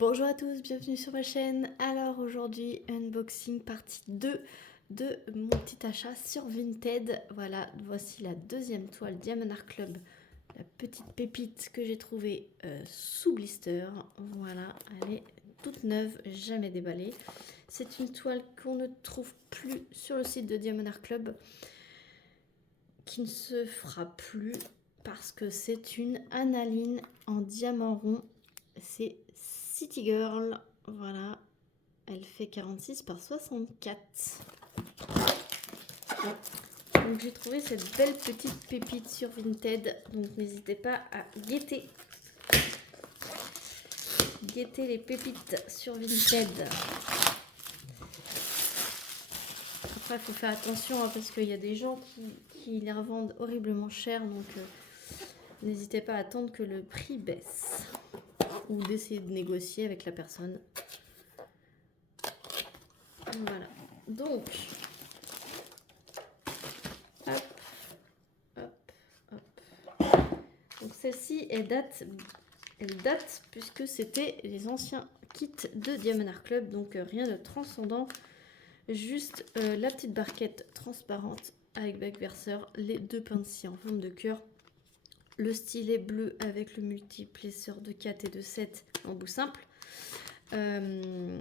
Bonjour à tous, bienvenue sur ma chaîne. Alors aujourd'hui, unboxing partie 2 de mon petit achat sur Vinted. Voilà, voici la deuxième toile Diamond Art Club, la petite pépite que j'ai trouvée sous blister. Voilà, elle est toute neuve, jamais déballée. C'est une toile qu'on ne trouve plus sur le site de Diamond Art Club, qui ne se fera plus parce que c'est une analine en diamant rond. C'est City Girl, voilà, elle fait 46 par 64. Donc j'ai trouvé cette belle petite pépite sur Vinted, donc n'hésitez pas à guetter les pépites sur Vinted. Après il faut faire attention parce qu'il y a des gens qui les revendent horriblement cher, donc n'hésitez pas à attendre que le prix baisse ou d'essayer de négocier avec la personne. Voilà, donc hop, hop, hop. Donc celle-ci, elle date puisque c'était les anciens kits de Diamond Art Club, donc rien de transcendant, juste la petite barquette transparente avec bac verseur, les deux pinces scie en forme de cœur, le stylet bleu avec le multiplesseur de 4 et de 7 en bout simple, le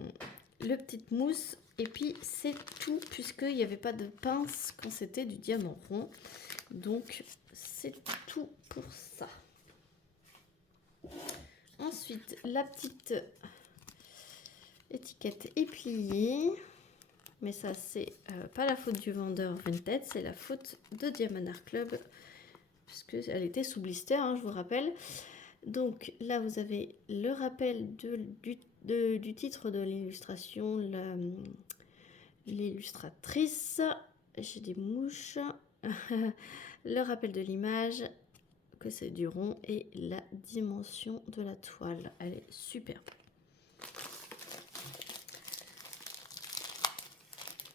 petite mousse, et puis c'est tout puisqu'il n'y avait pas de pince quand c'était du diamant rond. Donc c'est tout pour ça. Ensuite, la petite étiquette est pliée, mais ça c'est pas la faute du vendeur Vinted, c'est la faute de Diamond Art Club puisque elle était sous blister, hein, je vous rappelle. Donc là vous avez le rappel du titre de l'illustration, l'illustratrice, j'ai des mouches, le rappel de l'image, que c'est du rond, et la dimension de la toile. Elle est superbe.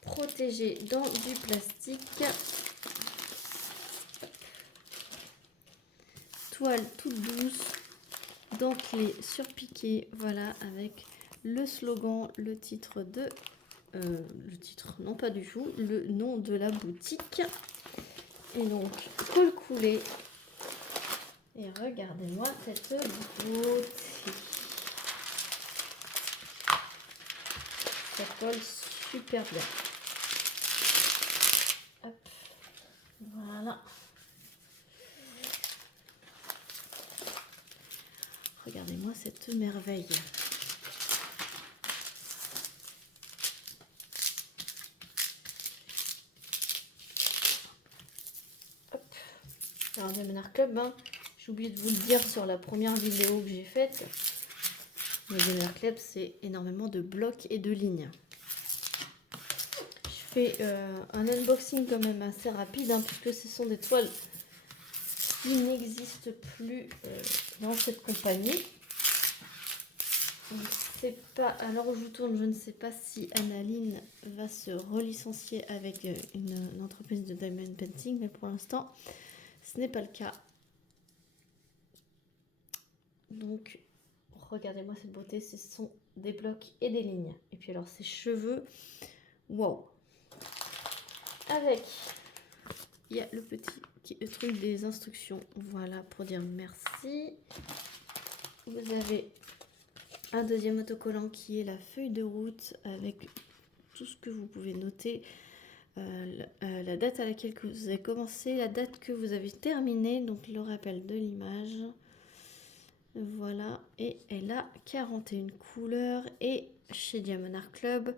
Protégée dans du plastique. Toile toute douce, dentelée surpiquée, voilà, avec le slogan, le titre de... le titre, non pas du tout, le nom de la boutique. Et donc, col coulé. Et regardez-moi cette beauté. Ça colle super bien. Hop, voilà. Regardez-moi cette merveille. Hop. Alors, Diamond Art Club, hein, j'ai oublié de vous le dire sur la première vidéo que j'ai faite. Le Diamond Art Club, c'est énormément de blocs et de lignes. Je fais un unboxing quand même assez rapide, hein, puisque ce sont des toiles qui n'existent plus dans cette compagnie. Alors où je tourne, je ne sais pas si Analine va se relicencier avec une entreprise de diamond painting, mais pour l'instant ce n'est pas le cas. Donc regardez-moi cette beauté, ce sont des blocs et des lignes. Et puis alors ces cheveux, wow. Avec, il y a le petit truc des instructions, voilà, pour dire merci. Vous avez un deuxième autocollant qui est la feuille de route avec tout ce que vous pouvez noter, la date à laquelle vous avez commencé, la date que vous avez terminé, donc le rappel de l'image. Voilà, et elle a 41 couleurs, et chez Diamond Art Club,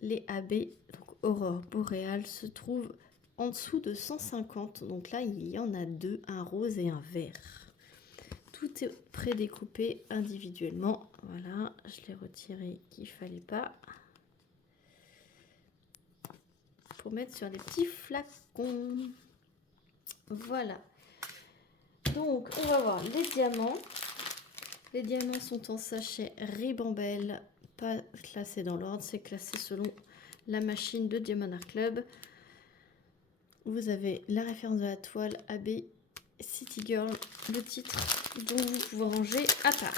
les AB, donc Aurore Boréale, se trouvent en dessous de 150. Donc là, il y en a deux, un rose et un vert. Tout est prédécoupé individuellement. Voilà, je l'ai retiré qu'il fallait pas. Pour mettre sur les petits flacons. Voilà. Donc, on va voir les diamants. Les diamants sont en sachet Ribambelle, pas classé dans l'ordre, c'est classé selon la machine de Diamond Art Club. Vous avez la référence de la toile, AB, City Girl, le titre, dont vous pouvez ranger à part.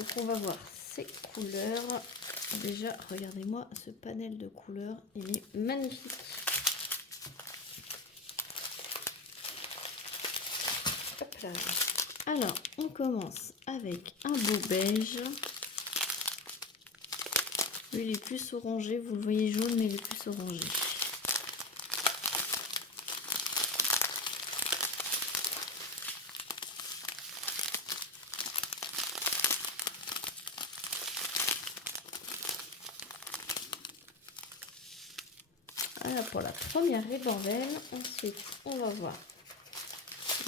Donc on va voir ces couleurs. Déjà, regardez-moi ce panel de couleurs, il est magnifique. Hop là. Alors, on commence avec un beau beige. Lui, il est plus orangé. Vous le voyez jaune, mais il est plus orangé. Voilà pour la première ribambelle. Ensuite, on va voir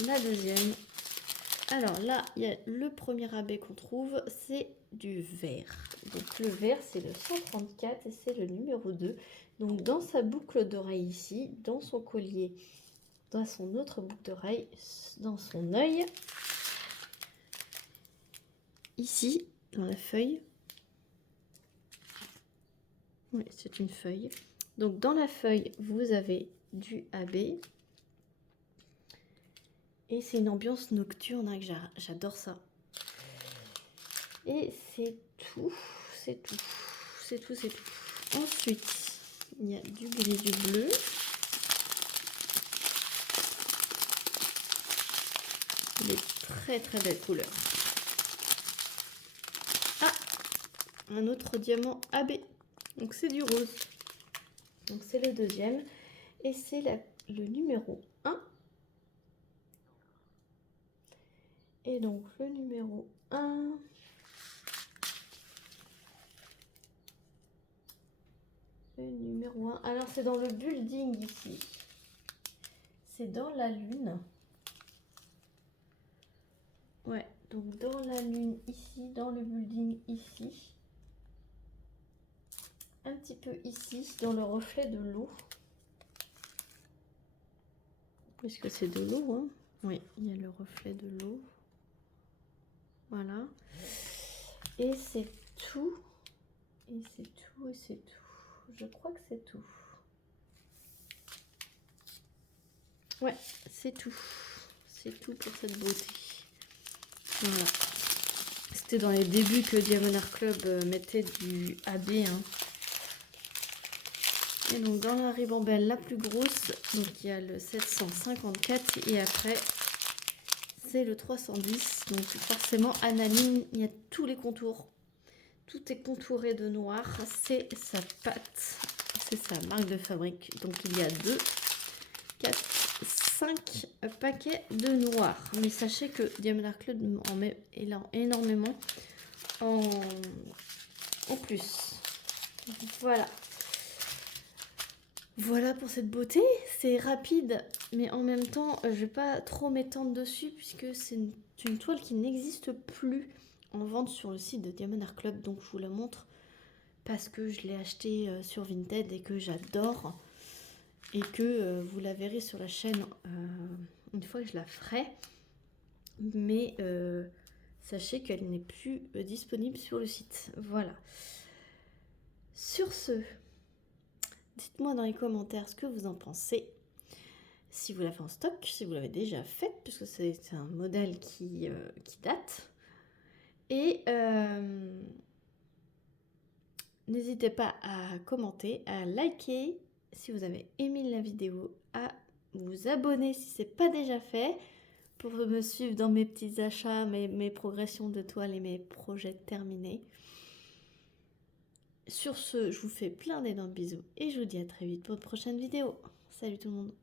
la deuxième. Alors là, il y a le premier abbé qu'on trouve, c'est du vert. Donc le vert, c'est le 134 et c'est le numéro 2. Donc dans sa boucle d'oreille ici, dans son collier, dans son autre boucle d'oreille, dans son œil, ici, dans la feuille. Oui, c'est une feuille. Donc dans la feuille, vous avez du abbé. Et c'est une ambiance nocturne, hein, que j'adore ça. Et c'est tout, c'est tout, c'est tout, c'est tout. Ensuite, il y a du gris, du bleu. Des très très belles couleurs. Ah, un autre diamant AB. Donc c'est du rose. Donc c'est le deuxième. Et c'est le numéro 1. Et donc le numéro 1. Le numéro 1. Alors c'est dans le building ici. C'est dans la lune. Ouais, donc dans la lune ici, dans le building ici. Un petit peu ici, dans le reflet de l'eau. Puisque c'est de l'eau, hein. Oui, il y a le reflet de l'eau. Voilà. Et c'est tout. Et c'est tout, et c'est tout. Je crois que c'est tout. Ouais, c'est tout. C'est tout pour cette beauté. Voilà. C'était dans les débuts que Diamond Art Club mettait du AB. Hein. Et donc dans la ribambelle la plus grosse, donc il y a le 754 et après c'est le 310. Donc forcément analine, il y a tous les contours. Tout est contouré de noir. C'est sa pâte. C'est sa marque de fabrique. Donc il y a 2, 4, 5 paquets de noir. Mais sachez que Diamond Art Club en met énormément en plus. Voilà. Voilà pour cette beauté. C'est rapide, mais en même temps, je vais pas trop m'étendre dessus puisque c'est une toile qui n'existe plus en vente sur le site de Diamond Art Club. Donc je vous la montre parce que je l'ai acheté sur Vinted et que j'adore. Et que vous la verrez sur la chaîne une fois que je la ferai. Mais sachez qu'elle n'est plus disponible sur le site. Voilà. Sur ce, dites-moi dans les commentaires ce que vous en pensez. Si vous l'avez en stock, si vous l'avez déjà fait, puisque c'est un modèle qui date. Et n'hésitez pas à commenter, à liker si vous avez aimé la vidéo, à vous abonner si ce n'est pas déjà fait, pour me suivre dans mes petits achats, mes progressions de toiles et mes projets terminés. Sur ce, je vous fais plein d'énormes bisous et je vous dis à très vite pour une prochaine vidéo. Salut tout le monde!